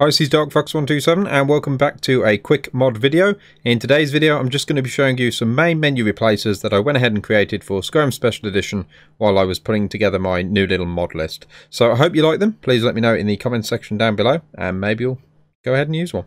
Hi, this is Darkfox127 and welcome back to a quick mod video. In today's video I'm just going to be showing you some main menu replacers that I went ahead and created for Skyrim Special Edition while I was putting together my new little mod list. So I hope you like them. Please let me know in the comment section down below and maybe you'll go ahead and use one.